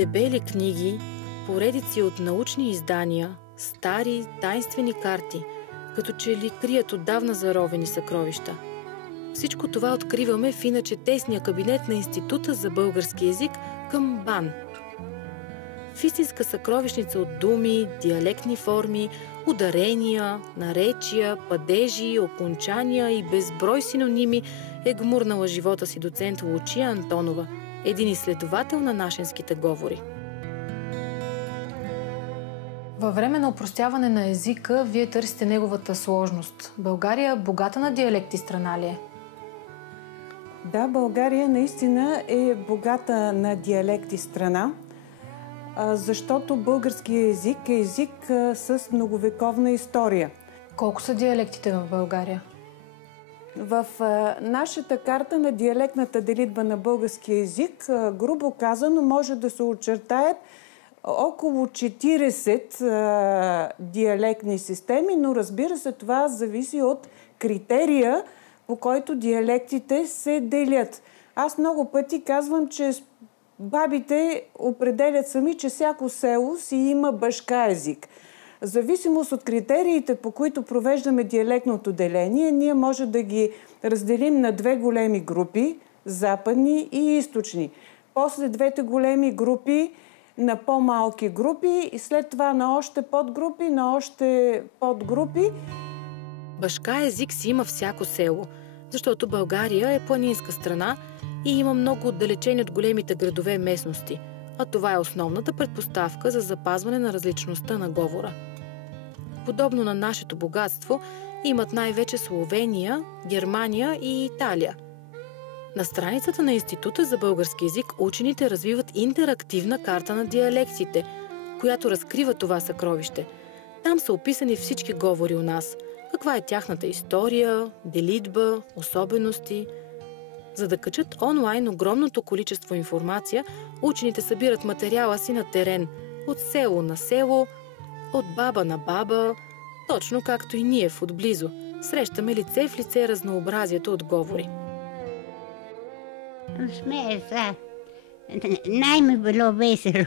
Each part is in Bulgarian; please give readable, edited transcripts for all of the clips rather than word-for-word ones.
Дебели книги, поредици от научни издания, стари, тайнствени карти, като че ли крият отдавна заровени съкровища. Всичко това откриваме в иначе тесния кабинет на Института за български език към БАН. В истинска съкровищница от думи, диалектни форми, ударения, наречия, падежи, окончания и безброй синоними е гмурнала живота си доцент Лучия Антонова, един изследовател на нашенските говори. Във време на опростяване на езика, вие търсите неговата сложност. България богата на диалекти страна ли е? Да, България наистина е богата на диалекти страна, защото българският език е език с многовековна история. Колко са диалектите в България? В нашата карта на диалектната делитба на българския език, грубо казано, може да се очертаят около 40 диалектни системи, но разбира се, това зависи от критерия, по който диалектите се делят. Аз много пъти казвам, че бабите определят сами, че всяко село си има башка език. В зависимост от критериите, по които провеждаме диалектното деление, ние може да ги разделим на две големи групи, западни и източни. После двете големи групи на по-малки групи и след това на още подгрупи, на още подгрупи. Башка език си има всяко село, защото България е планинска страна и има много отдалечени от големите градове местности, а това е основната предпоставка за запазване на различността на говора. Подобно на нашето богатство, имат най-вече Словения, Германия и Италия. На страницата на Института за български език учените развиват интерактивна карта на диалектите, която разкрива това съкровище. Там са описани всички говори у нас, каква е тяхната история, делитба, особености. За да качат онлайн огромното количество информация, учените събират материала си на терен, от село на село, от баба на баба, точно както и ние в отблизо. Срещаме лице в лице разнообразието от говори. Смея сега. Най-ми било весело.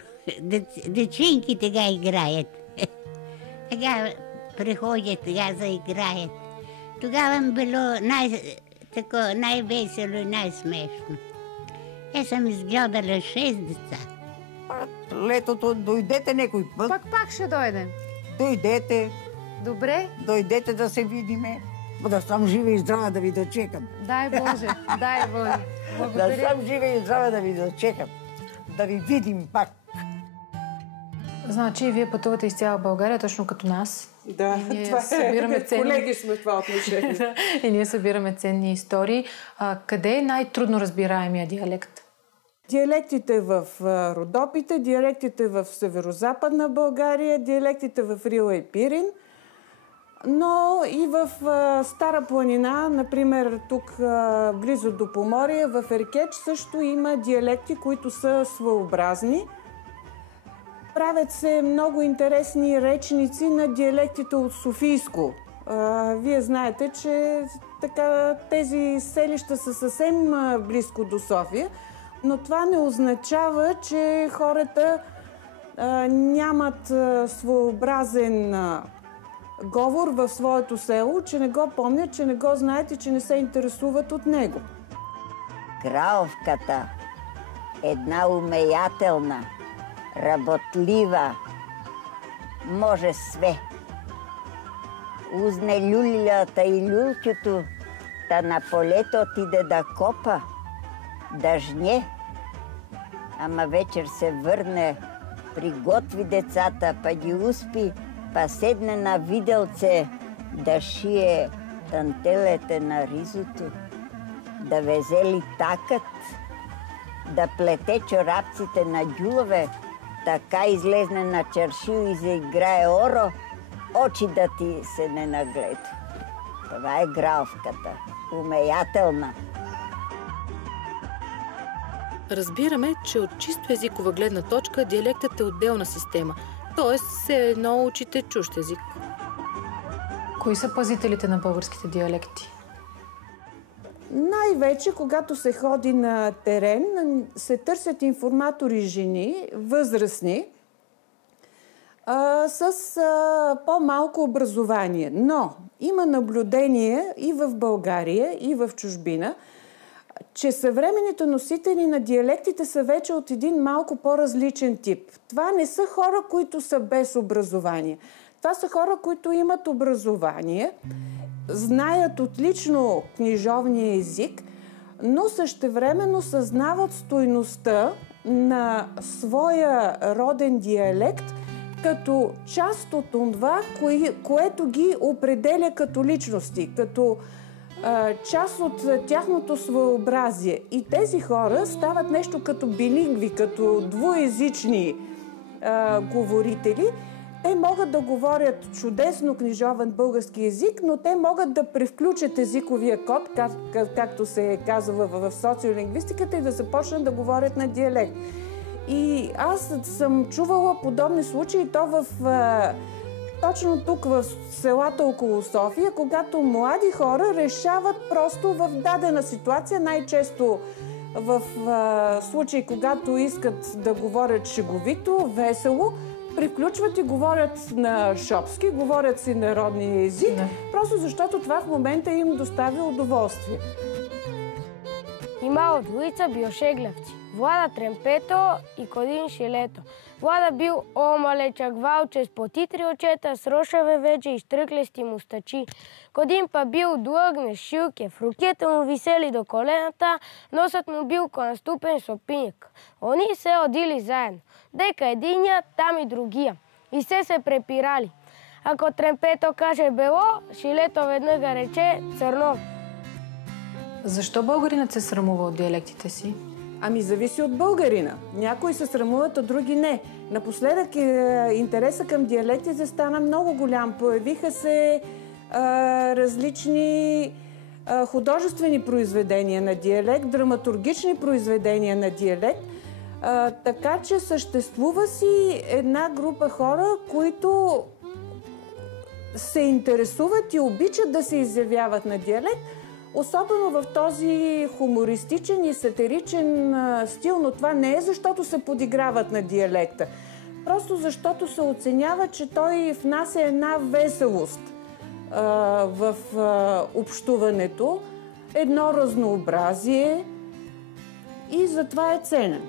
Деченки тега играят. Тега приходят, тега заиграят. Тогава ми било най-весело и най-смешно. Съм изгледала 6 деца. Летото дойдете някой път. Пак ще дойдем. Дойдете. Добре. Дойдете да се видиме. Да съм жива и здрава да ви дочекам. Дай Боже, дай Боже. Благодаря. Да съм жива и здрава да ви дочекам. Да ви видим пак. Значи, вие пътувате из цяла България, точно като нас. Да, това е. Колеги сме в това отношение. И ние събираме ценни истории. Къде е най-трудно разбираемия диалект? Диалектите в Родопите, диалектите в северо-западна България, диалектите в Рила и Пирин, но и в Стара планина, например тук близо до Поморие, в Еркеч също има диалекти, които са своеобразни. Правят се много интересни речници на диалектите от Софийско. Вие знаете, че тези селища са съвсем близко до София, но това не означава, че хората нямат своеобразен говор в своето село, че не го помнят, че не го знаят и че не се интересуват от него. Граловката, една умеятелна, работлива, може све. Узне люлята и люлчето, та на полето отиде да копа, да жне, ама вечер се върне, приготви децата, па ги успи, па седне на виделце да шие тантелете на ризото, да везе литакът, да плете чорапците на дюлове, така излезне на чаршил и заиграе оро, очи да ти се не нагледа. Това е граловката, умеятелна. Разбираме, че от чисто езикова гледна точка диалектът е отделна система, т.е. все едно учите чужд език. Кои са пазителите на българските диалекти? Най-вече, когато се ходи на терен, се търсят информатори жени, възрастни, с по-малко образование. Но има наблюдение и в България, и в чужбина, че съвременните носители на диалектите са вече от един малко по-различен тип. Това не са хора, които са без образование. Това са хора, които имат образование, знаят отлично книжовния език, но същевременно съзнават стойността на своя роден диалект като част от това, което ги определя като личности, като част от тяхното своеобразие. И тези хора стават нещо като билингви, като двуезични говорители. Те могат да говорят чудесно книжовен български език, но те могат да превключат езиковия код, както се казва в социолингвистиката, и да започнат да говорят на диалект. И аз съм чувала подобни случаи, то точно тук в селата около София, когато млади хора решават просто в дадена ситуация, най-често в случаи, когато искат да говорят шеговито, весело, приключват и говорят на шопски, говорят си народния език, просто защото това в момента им доставя удоволствие. Имало двоица биошеглевци. Влада Тремпето и Кодин Шилето. Влада бил омалечак валче с потитри очета, с рошаве вече и штръклести мустачи. Кодин па бил длъгне шилкев, рукете му висели до колената, носът му бил конступен сопиник. Они се одили заедно. Дека единия, там и другия. И се препирали. Ако Тремпето каже бело, Шилето веднага рече църно. Защо българинът се срамува от диалектите си? Ами зависи от българина. Някои се срамуват, а други не. Напоследък интереса към диалектите стана много голям. Появиха се различни художествени произведения на диалект, драматургични произведения на диалект. Така че съществува си една група хора, които се интересуват и обичат да се изявяват на диалект, особено в този хумористичен и сатиричен стил, но това не е защото се подиграват на диалекта. Просто защото се оценява, че той внася една веселост в общуването, едно разнообразие и затова е ценен.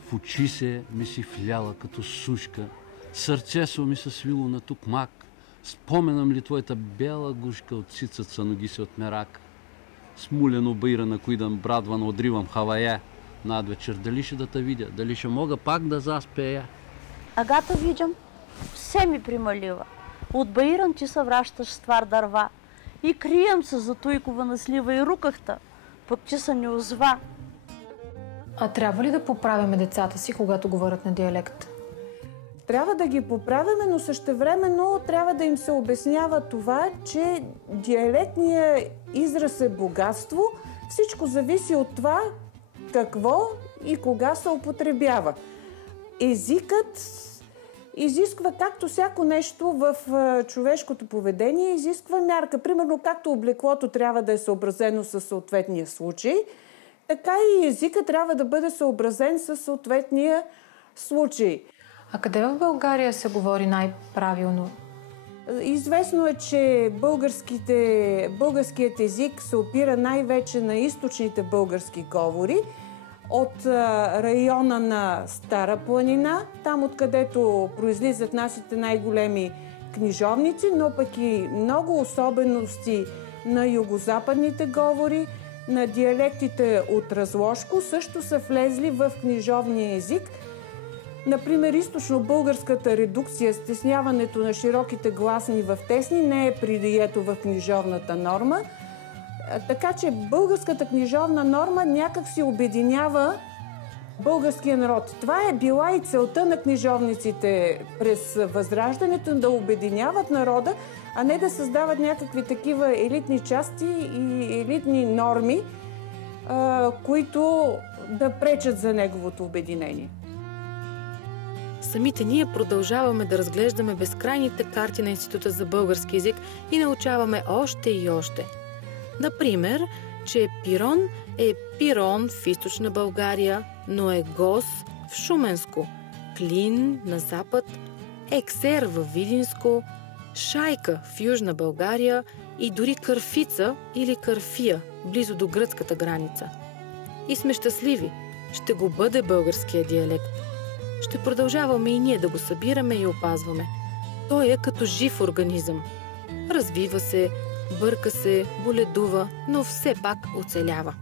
В очи се ми си вляла като сушка, сърцето ми се свило на тукмак. Споменам ли твоята бяла гушка от цицаца ноги се от мерак? Смулено бейра на койдан брадван одривам хавая. Надвечер дали ще да те видя, дали ще мога пак да заспея? Агата видям, все ми прималива. От баиран ти се вращаш с твар дърва. И крием се за туйкова на слива и рукахта, пък ти се не озва. А трябва ли да поправяме децата си, когато говорят на диалект? Трябва да ги поправяме, но същевременно трябва да им се обяснява това, че диалектният израз е богатство. Всичко зависи от това какво и кога се употребява. Езикът изисква, както всяко нещо в човешкото поведение, изисква мярка. Примерно, както облеклото трябва да е съобразено със съответния случай, така и езика трябва да бъде съобразен със съответния случай. А къде в България се говори най-правилно? Известно е, че българският език се опира най-вече на източните български говори от района на Стара планина, там откъдето произлизат нашите най-големи книжовници, но пък и много особености на югозападните говори, на диалектите от Разложко също са влезли в книжовния език. Например, източно-българската редукция, стесняването на широките гласни в тесни, не е прието в книжовната норма. Така че българската книжовна норма някак си обединява българския народ. Това е била и целта на книжовниците през Възраждането, да обединяват народа, а не да създават някакви такива елитни части и елитни норми, които да пречат за неговото обединение. Самите ние продължаваме да разглеждаме безкрайните карти на Института за български език и научаваме още и още. Например, че пирон е пирон в източна България, но е гос в Шуменско, клин на запад, ексер в Видинско, шайка в Южна България и дори кърфица или кърфия, близо до гръцката граница. И сме щастливи. Ще го бъде българския диалект. Ще продължаваме и ние да го събираме и опазваме. Той е като жив организъм. Развива се, бърка се, боледува, но все пак оцелява.